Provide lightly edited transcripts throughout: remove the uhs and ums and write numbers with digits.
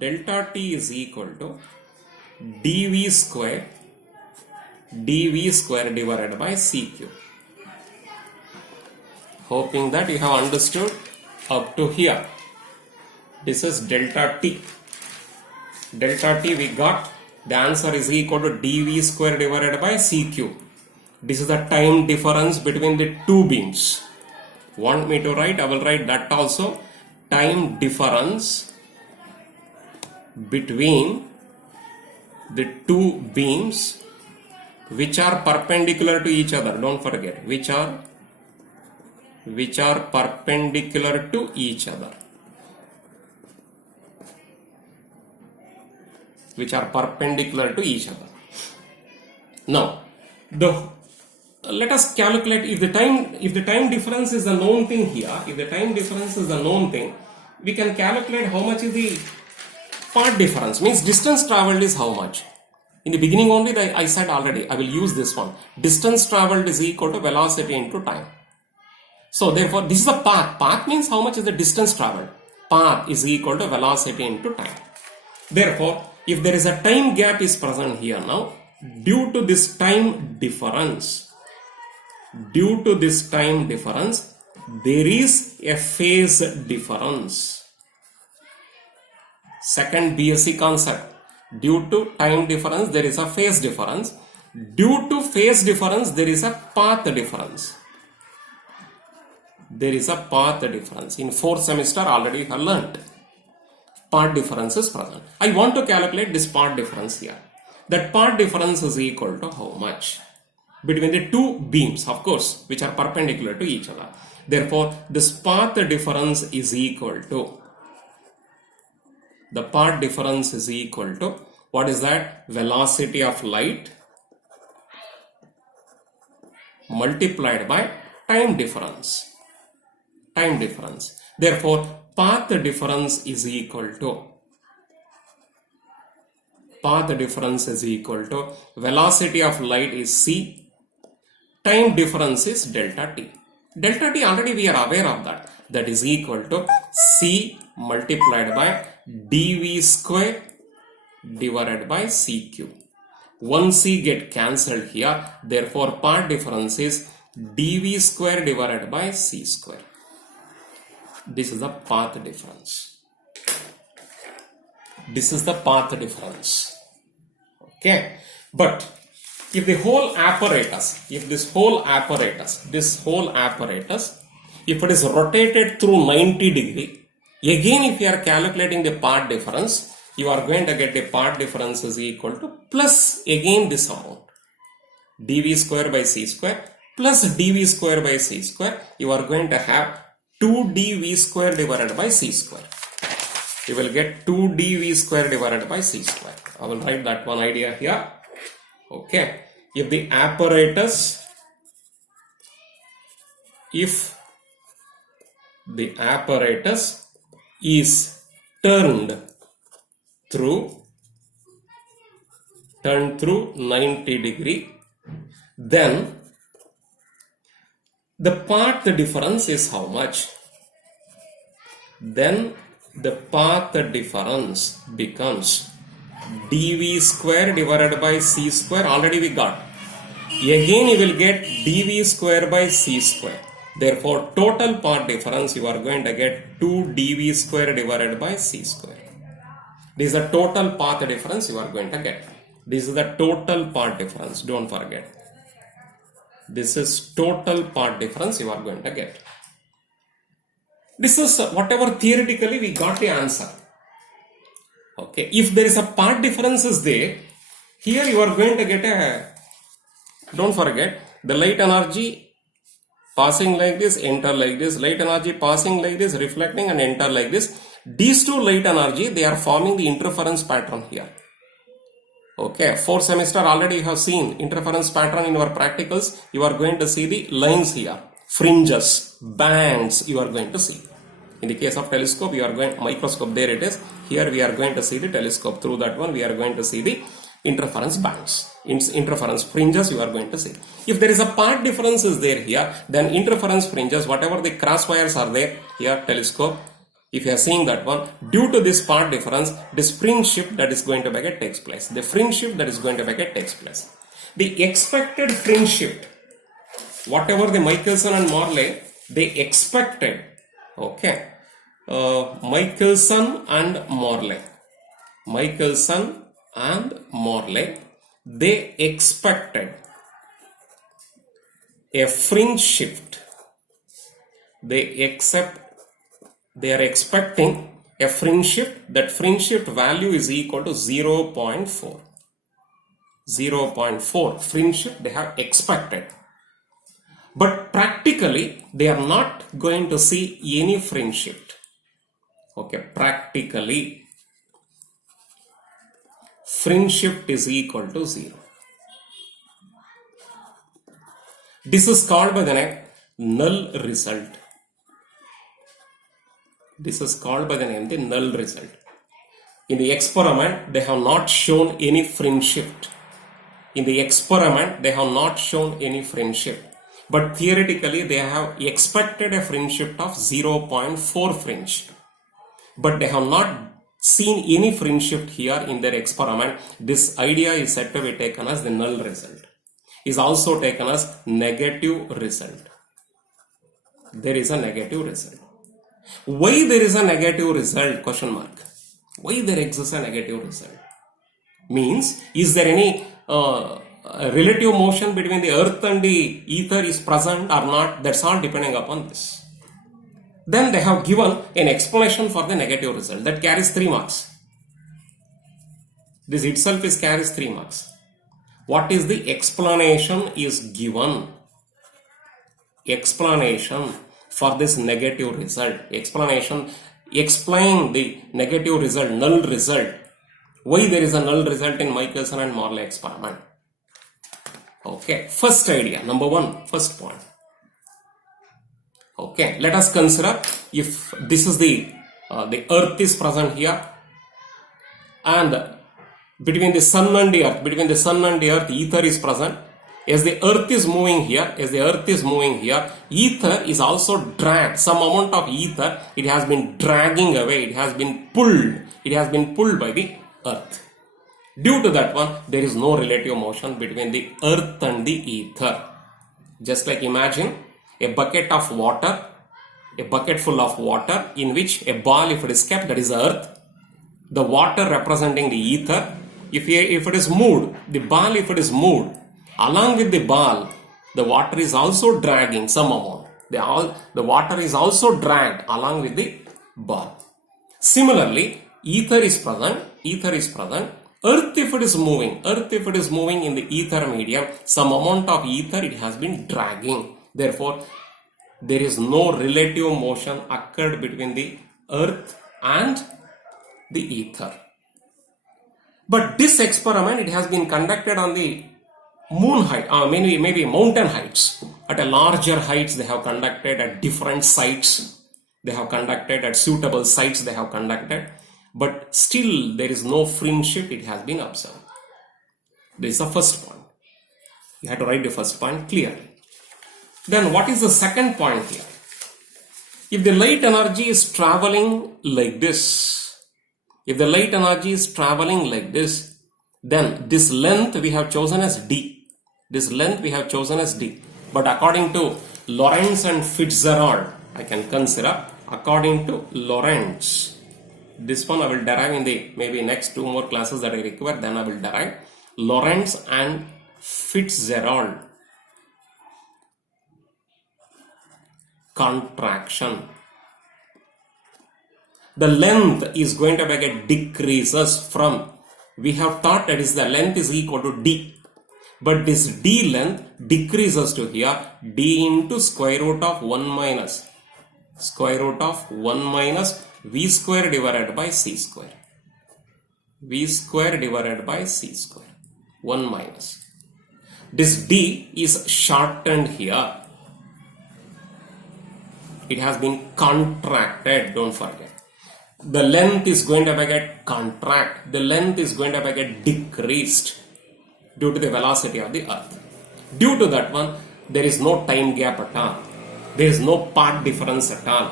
delta t is equal to dv square divided by c cube. Hoping that you have understood up to here. This is delta t. Delta t we got. The answer is equal to dv square divided by c cube. This is the time difference between the two beams. Want me to write? I will write that also. Time difference between the two beams which are perpendicular to each other. Don't forget, which are perpendicular to each other. Which are perpendicular to each other. Now, let us calculate if the time difference is a known thing here. If the time difference is a known thing, we can calculate how much is the path difference. Means distance traveled is how much. In the beginning only I said already, I will use this one. Distance traveled is equal to velocity into time. So therefore, this is the path. Path means how much is the distance traveled. Path is equal to velocity into time. Therefore, if there is a time gap is present here now, due to this time difference, there is a phase difference. Second BSc concept. Due to time difference, there is a phase difference. Due to phase difference, there is a path difference. There is a path difference. In 4th semester already you have learnt. Path difference is present. I want to calculate this path difference here. That path difference is equal to how much? Between the two beams, of course, which are perpendicular to each other. Therefore, this path difference is equal to, what is that? Velocity of light multiplied by time difference. Therefore, path difference is equal to velocity of light is c, time difference is delta t. Delta t already we are aware of that. That is equal to c multiplied by dv square divided by c cube. One c get cancelled here. Therefore, path difference is dv square divided by c square. This is the path difference. Okay. But if this whole apparatus, if it is rotated through 90 degree, again if you are calculating the path difference, you are going to get the path difference is equal to plus again this amount. dv square by c square plus dv square by c square. You are going to have 2dv square divided by c square. You will get 2dv square divided by c square. I will write that one idea here. Okay. If the apparatus is turned through 90 degree, then the path difference is how much? Then the path difference becomes dv square divided by c square. Already we got. Again you will get dv square by c square. Therefore, total path difference you are going to get 2 dv square divided by c square. This is the total path difference you are going to get. This is the total path difference. Don't forget. This is total path difference you are going to get. This is whatever theoretically we got the answer. Okay. If there is a path difference is there, here you are going to get don't forget, the light energy passing like this, enter like this, light energy passing like this, reflecting and enter like this. These two light energy, they are forming the interference pattern here. Okay, 4th semester already you have seen interference pattern in your practicals. You are going to see the lines here, fringes, bands you are going to see. In the case of telescope, you are going, microscope, there it is. Here we are going to see the telescope. Through that one, we are going to see the interference bands, interference fringes you are going to see. If there is a path difference is there here, then interference fringes, whatever the cross wires are there, here telescope, If you are seeing that one, due to this part difference, this fringe shift that is going to get takes place. The fringe shift that is going to get takes place. The expected fringe shift, whatever the Michelson and Morley, they expected, okay, Michelson and Morley, they expected a fringe shift. They are expecting a fringe shift. That fringe shift value is equal to 0.4. 0.4 fringe shift they have expected. But practically, they are not going to see any fringe shift. Okay, practically, fringe shift is equal to 0. This is called by the name null result. This is called by the name the null result. In the experiment, they have not shown any fringe shift. In the experiment, they have not shown any fringe shift. But theoretically, they have expected a fringe shift of 0.4 fringe. But they have not seen any fringe shift here in their experiment. This idea is said to be taken as the null result. Is also taken as negative result. There is a negative result. Why there is a negative result? Question mark. Why there exists a negative result? Means, is there any relative motion between the earth and the ether is present or not? That's all depending upon this. Then they have given an explanation for the negative result that carries 3 marks. This itself carries 3 marks. What is the explanation is given? Explanation for this negative result. Explain the negative result, null result. Why there is a null result in Michelson and Morley experiment? Okay, first idea, number 1, first point. Okay, let us consider if this is the earth is present here, and between the sun and the earth, ether is present. As the earth is moving here, ether is also dragged. Some amount of ether, it has been dragging away, it has been pulled by the earth. Due to that one, there is no relative motion between the earth and the ether. Just like imagine a bucket full of water in which a ball, if it is kept, that is earth. The water representing the ether. If it is moved, the ball, if it is moved, along with the ball, the water is also dragging some amount. The water is also dragged along with the ball. Similarly, ether is present. Earth, if it is moving in the ether medium, some amount of ether it has been dragging. Therefore, there is no relative motion occurred between the earth and the ether. But this experiment, it has been conducted on the moon height, maybe mountain heights. At a larger heights, they have conducted at different sites. They have conducted at suitable sites. They have conducted, but still there is no fringe shift. It has been observed. This is the first point. You have to write the first point clearly. Then what is the second point here? If the light energy is traveling like this, then this length we have chosen as d. But according to Lorentz and Fitzgerald, I can consider, according to Lorentz, this one I will derive in the maybe next 2 more classes that I require, then I will derive. Lorentz and Fitzgerald contraction. The length is going to get decreases from, we have thought that is the length is equal to d. But this d length decreases to here, d into square root of 1 minus v square divided by c square. 1 minus. This d is shortened here. It has been contracted, don't forget. The length is going to get contract. The length is going to get decreased due to the velocity of the earth. Due to that one, there is no time gap at all. There is no path difference at all.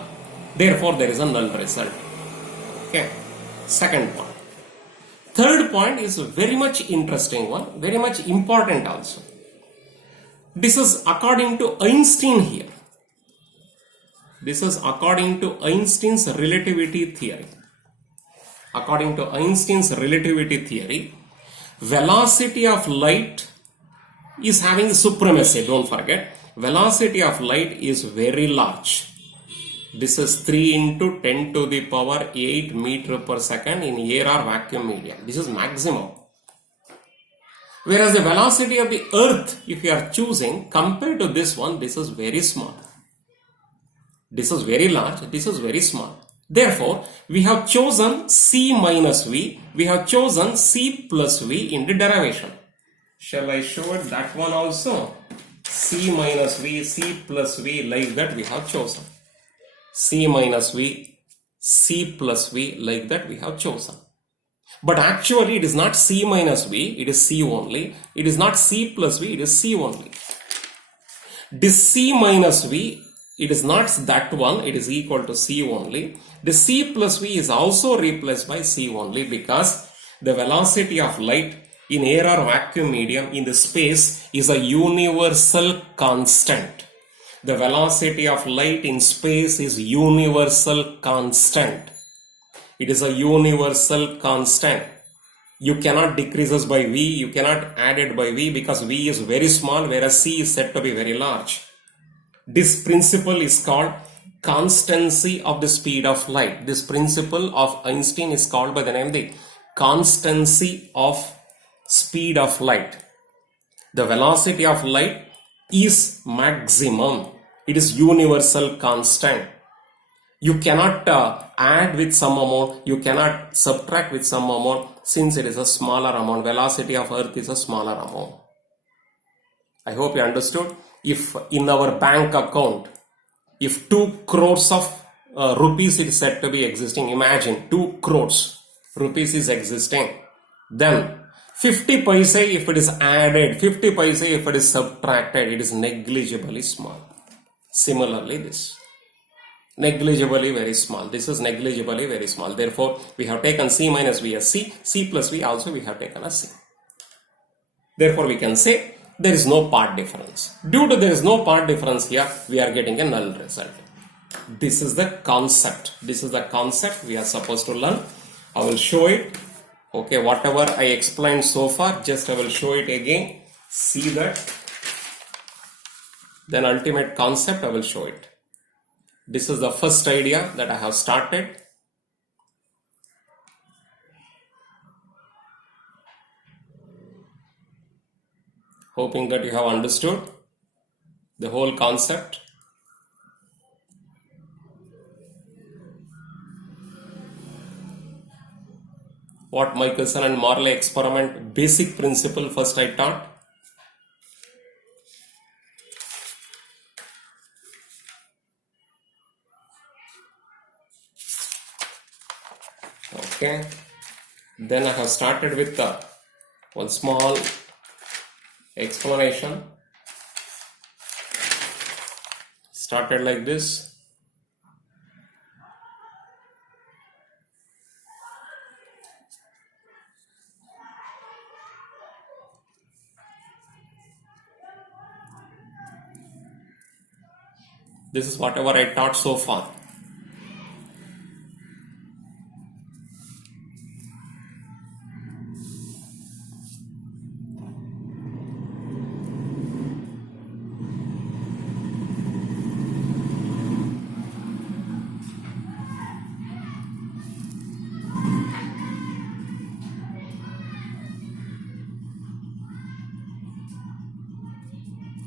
Therefore, there is a null result. Okay. Second point. Third point is a very much interesting one, very much important also. This is according to Einstein here. This is according to Einstein's relativity theory. According to Einstein's relativity theory, velocity of light is having supremacy, don't forget. Velocity of light is very large. This is 3 into 10 to the power 8 meter per second in air or vacuum medium. This is maximum. Whereas the velocity of the earth, if you are choosing, compared to this one, this is very small. This is very large, this is very small. Therefore, we have chosen C minus V, we have chosen C plus V in the derivation. Shall I show it that one also? C minus V, C plus V, like that we have chosen. C minus V, C plus V, like that we have chosen. But actually it is not C minus V, it is C only. It is not C plus V, it is C only. This C minus V, it is not that one, it is equal to C only. The C plus V is also replaced by C only because the velocity of light in air or vacuum medium in the space is a universal constant. The velocity of light in space is universal constant. It is a universal constant. You cannot decrease this by V, you cannot add it by V because V is very small whereas C is said to be very large. This principle is called constancy of the speed of light. This principle of Einstein is called by the name the constancy of speed of light. The velocity of light is maximum. It is universal constant. You cannot add with some amount, you cannot subtract with some amount since it is a smaller amount. Velocity of earth is a smaller amount. I hope you understood. If in our bank account, if 2 crores of rupees is said to be existing, imagine 2 crores rupees is existing, then 50 paise if it is added, 50 paise if it is subtracted, it is negligibly small. Similarly this, negligibly very small. This is negligibly very small. Therefore, we have taken C minus V as C, C plus V also we have taken as C. Therefore, we can say there is no part difference. Due to there is no part difference here, we are getting a null result. This is the concept. This is the concept we are supposed to learn. I will show it. Okay, whatever I explained so far, just I will show it again. See that. Then ultimate concept I will show it. This is the first idea that I have started. Hoping that you have understood the whole concept. What Michelson and Morley experiment basic principle first I taught. Okay. Then I have started with one small explanation. Started like this. This is whatever I taught so far.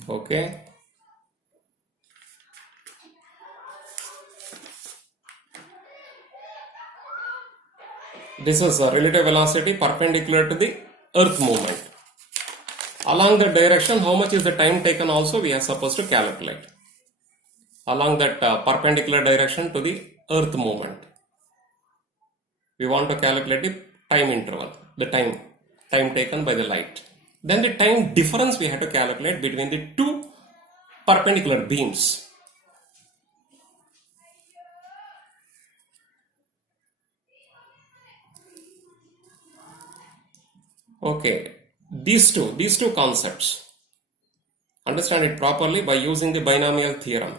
Okay. This is a relative velocity perpendicular to the earth movement. Along the direction, how much is the time taken also we are supposed to calculate. Along that perpendicular direction to the earth movement. We want to calculate the time interval, the time taken by the light. Then the time difference we have to calculate between the two perpendicular beams. Okay, these two concepts. Understand it properly by using the binomial theorem,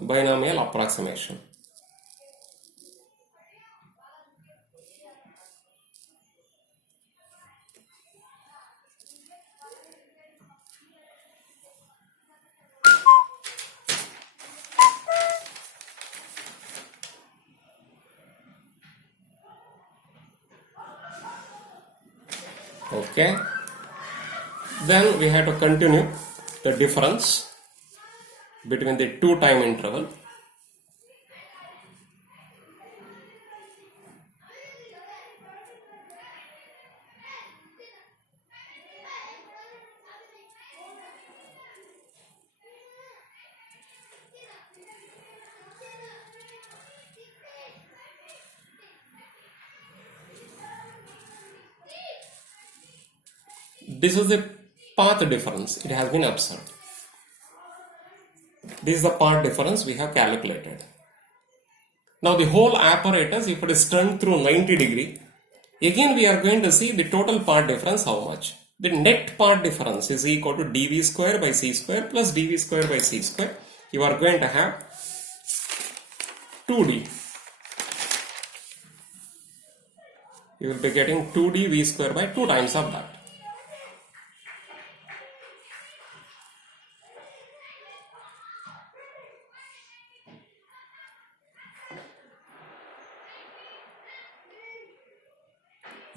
binomial approximation. Okay, then we have to continue the difference between the two time interval. This is the path difference, it has been observed. This is the path difference we have calculated. Now the whole apparatus, if it is turned through 90 degree, again we are going to see the total path difference how much. The net path difference is equal to dv square by c square plus dv square by c square. You are going to have 2d. You will be getting 2d v square by 2 times of that.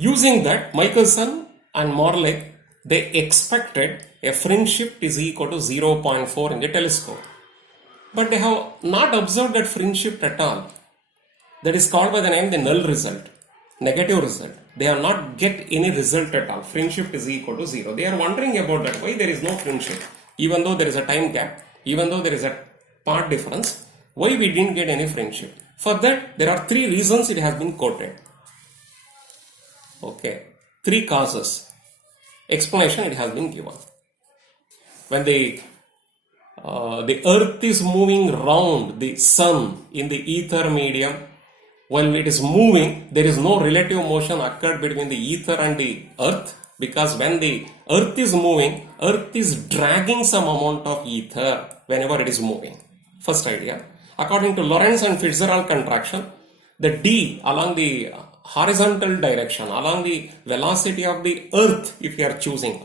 Using that, Michelson and Morley, they expected a fringe shift is equal to 0.4 in the telescope. But they have not observed that fringe shift at all. That is called by the name the null result, negative result. They have not get any result at all. Fringe shift is equal to 0. They are wondering about that, why there is no fringe shift. Even though there is a time gap, even though there is a path difference, why we didn't get any fringe shift. For that, there are 3 reasons it has been quoted. Okay, 3 causes. Explanation it has been given. When the earth is moving round the sun in the ether medium, while it is moving, there is no relative motion occurred between the ether and the earth, because when the earth is moving, earth is dragging some amount of ether whenever it is moving. First idea. According to Lorentz and Fitzgerald contraction, the d along the horizontal direction, along the velocity of the earth if you are choosing,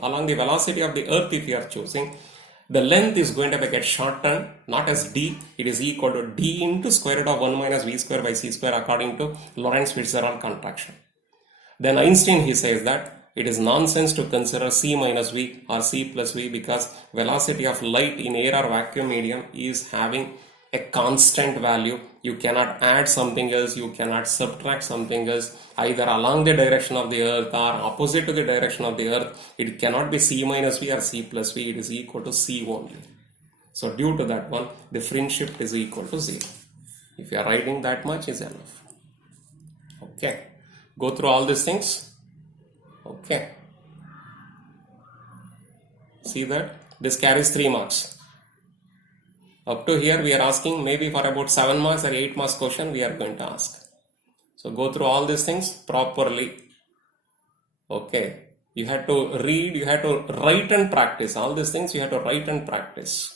the length is going to get shortened, not as d, it is equal to d into square root of 1 minus v square by c square according to Lorentz-Fitzgerald contraction. Then Einstein, he says that it is nonsense to consider c minus v or c plus v because velocity of light in air or vacuum medium is having a constant value. You cannot add something else, you cannot subtract something else, either along the direction of the earth or opposite to the direction of the earth. It cannot be c minus v or c plus v, it is equal to c only. So due to that one, the fringe shift is equal to 0. If you are writing that much is enough. Okay, go through all these things. Okay, see that this carries 3 marks. Up to here we are asking maybe for about 7 marks or 8 marks question we are going to ask. So go through all these things properly. Okay, you have to read, you have to write and practice. All these things you have to write and practice.